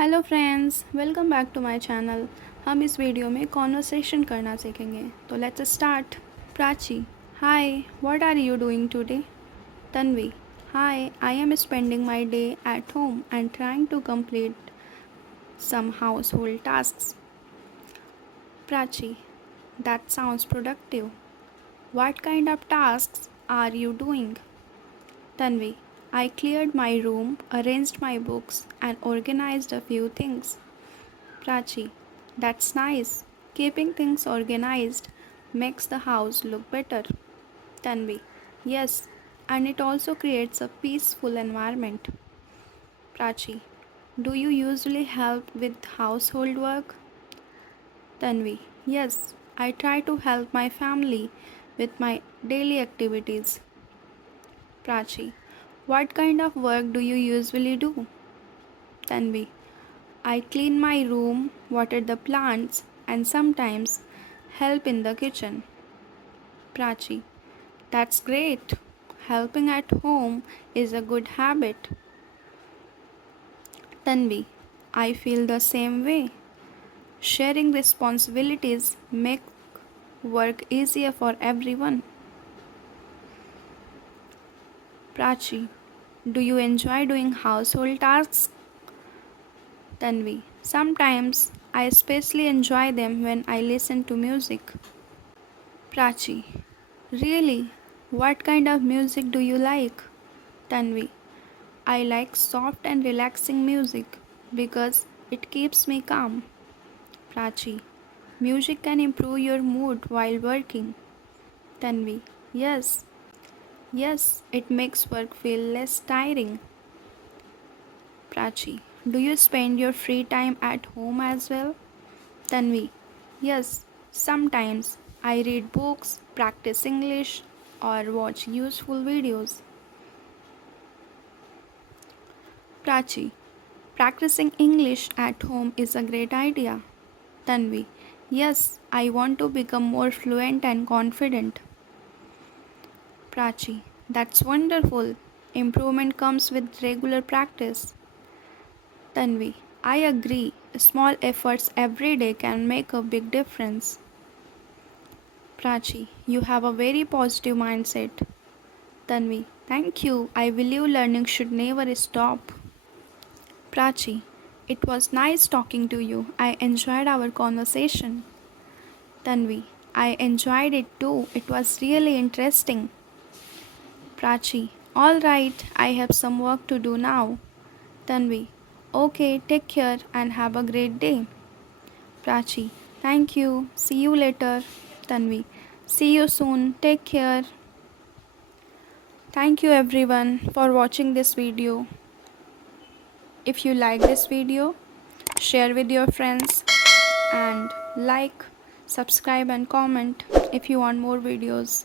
Hello friends, welcome back to my channel. हम इस video में कॉन्वर्सेशन करना सीखेंगे, तो let's start. Prachi, hi, what are you doing today? Tanvi, hi, I am spending my day at home and trying to complete some household tasks. Prachi, that sounds productive. What kind of tasks are you doing? Tanvi, I cleared my room, arranged my books, and organized a few things. Prachi, that's nice. Keeping things organized makes the house look better. Tanvi, yes, and it also creates a peaceful environment. Prachi, do you usually help with household work? Tanvi, yes, I try to help my family with my daily activities. Prachi, what kind of work do you usually do? Tanvi, I clean my room, water the plants, and sometimes help in the kitchen. Prachi, that's great. Helping at home is a good habit. Tanvi, I feel the same way. Sharing responsibilities make work easier for everyone. Prachi, do you enjoy doing household tasks? Tanvi, sometimes I especially enjoy them when I listen to music. Prachi, really? What kind of music do you like? Tanvi, I like soft and relaxing music because it keeps me calm. Prachi, music can improve your mood while working. Tanvi, yes, yes, it makes work feel less tiring. Prachi, do you spend your free time at home as well? Tanvi, yes, sometimes I read books, practice English, or watch useful videos. Prachi, practicing English at home is a great idea. Tanvi, yes, I want to become more fluent and confident. Prachi, that's wonderful. Improvement comes with regular practice. Tanvi, I agree. Small efforts every day can make a big difference. Prachi, you have a very positive mindset. Tanvi, thank you. I believe learning should never stop. Prachi, it was nice talking to you. I enjoyed our conversation. Tanvi, I enjoyed it too. It was really interesting. Prachi, alright, I have some work to do now. Tanvi, okay, take care and have a great day. Prachi, thank you. See you later. Tanvi, see you soon. Take care. Thank you everyone for watching this video. If you like this video, share with your friends and like, subscribe and comment if you want more videos.